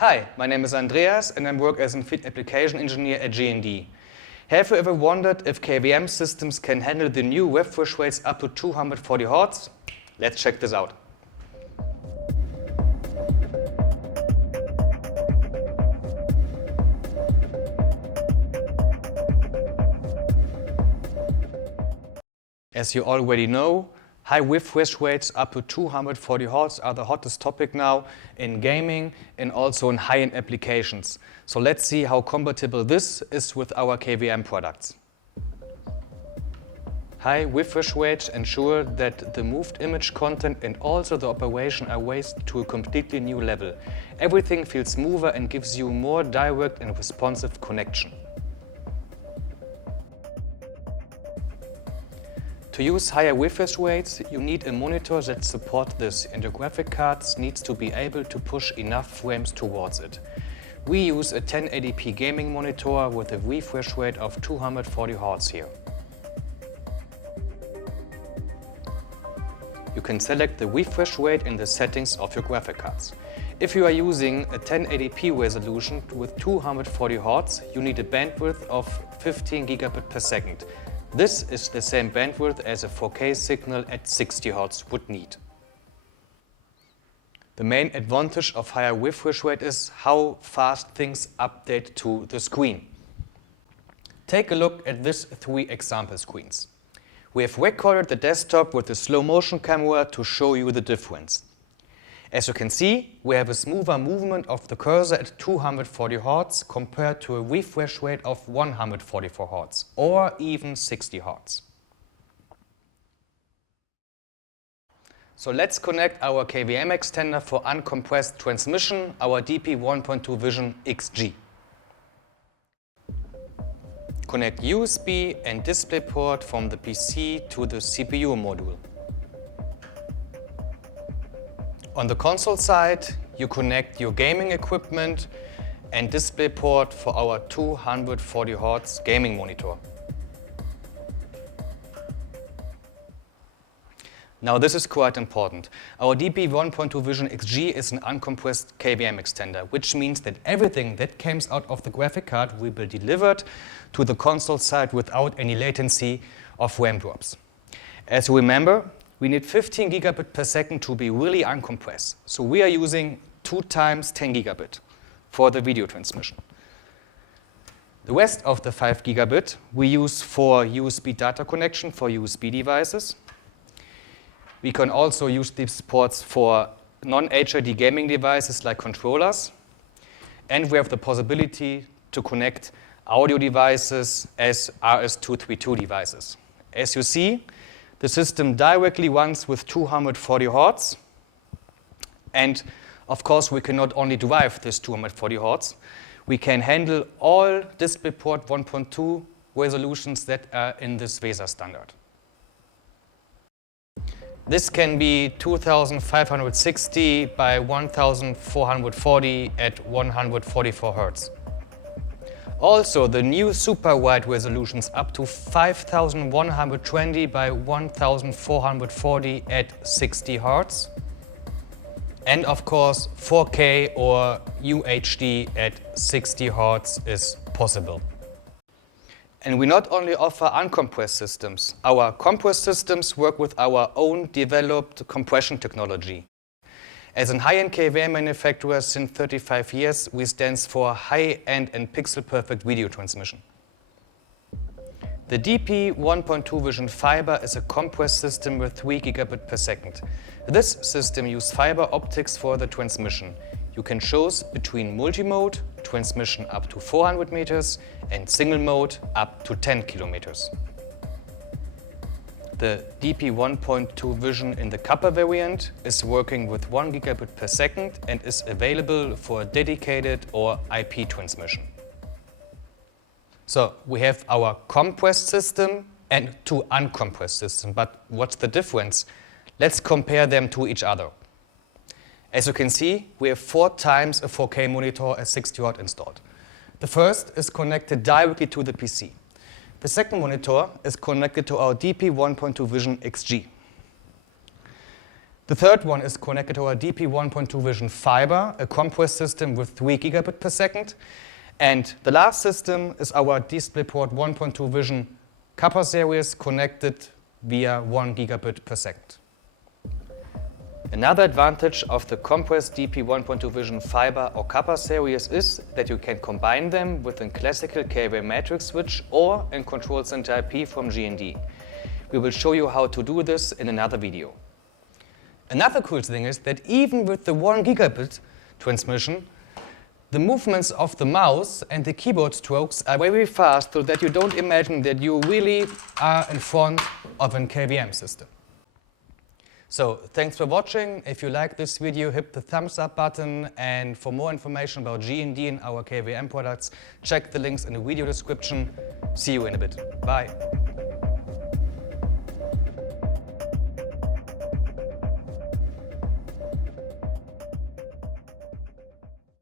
Hi, my name is Andreas and I work as a field application engineer at G&D. Have you ever wondered if KVM systems can handle the new refresh rates up to 240 Hz? Let's check this out. As you already know, high refresh rates up to 240 Hz are the hottest topic now in gaming and also in high-end applications. So let's see how compatible this is with our KVM products. High refresh rates ensure that the moved image content and also the operation are raised to a completely new level. Everything feels smoother and gives you more direct and responsive connection. To use higher refresh rates, you need a monitor that supports this, and your graphic cards needs to be able to push enough frames towards it. We use a 1080p gaming monitor with a refresh rate of 240 Hz here. You can select the refresh rate in the settings of your graphic cards. If you are using a 1080p resolution with 240 Hz, you need a bandwidth of 15 gigabit per second. This is the same bandwidth as a 4K signal at 60 Hz would need. The main advantage of higher refresh rate is how fast things update to the screen. Take a look at these 3 example screens. We have recorded the desktop with a slow motion camera to show you the difference. As you can see, we have a smoother movement of the cursor at 240 Hz compared to a refresh rate of 144 Hz or even 60 Hz. So let's connect our KVM extender for uncompressed transmission, our DP1.2-Vision XG. Connect USB and DisplayPort from the PC to the CPU module. On the console side, you connect your gaming equipment and DisplayPort for our 240 Hz gaming monitor. Now this is quite important. Our DP1.2-Vision XG is an uncompressed KVM extender, which means that everything that comes out of the graphic card will be delivered to the console side without any latency of RAM drops. As you remember, we need 15 gigabit per second to be really uncompressed. So we are using 2 times 10 gigabit for the video transmission. The rest of the 5 gigabit we use for USB data connection for USB devices. We can also use these ports for non-HID gaming devices like controllers. And we have the possibility to connect audio devices as RS-232 devices. As you see, the system directly runs with 240 Hz. And of course, we can not only drive this 240 Hz, we can handle all DisplayPort 1.2 resolutions that are in this VESA standard. This can be 2560 by 1440 at 144 Hz. Also, the new super wide resolutions up to 5120 by 1440 at 60 Hz. And of course, 4K or UHD at 60 Hz is possible. And we not only offer uncompressed systems. Our compressed systems work with our own developed compression technology. As a high-end KVM manufacturer since 35 years, we stand for high-end and pixel-perfect video transmission. The DP1.2-Vision Fiber is a compressed system with 3 gigabit per second. This system uses fiber optics for the transmission. You can choose between multi-mode, transmission up to 400 meters, and single mode up to 10 kilometers. The DP1.2-Vision in the copper variant is working with 1 gigabit per second and is available for dedicated or IP transmission. So we have our compressed system and 2 uncompressed systems, but what's the difference? Let's compare them to each other. As you can see, we have 4 times a 4K monitor at 60 Hz installed. The first is connected directly to the PC. The second monitor is connected to our DP1.2-Vision XG. The third one is connected to our DP1.2-Vision fiber, a compressed system with 3 gigabit per second. And the last system is our DisplayPort 1.2-Vision Kappa series connected via 1 gigabit per second. Another advantage of the compressed DP1.2-Vision fiber or Kappa series is that you can combine them with a classical KVM matrix switch or in control center IP from G&D. We will show you how to do this in another video. Another cool thing is that even with the 1 gigabit transmission, the movements of the mouse and the keyboard strokes are very fast, so that you don't imagine that you really are in front of a KVM system. So thanks for watching. If you like this video, hit the thumbs up button, and for more information about G&D and our KVM products, check the links in the video description. See you in a bit. Bye.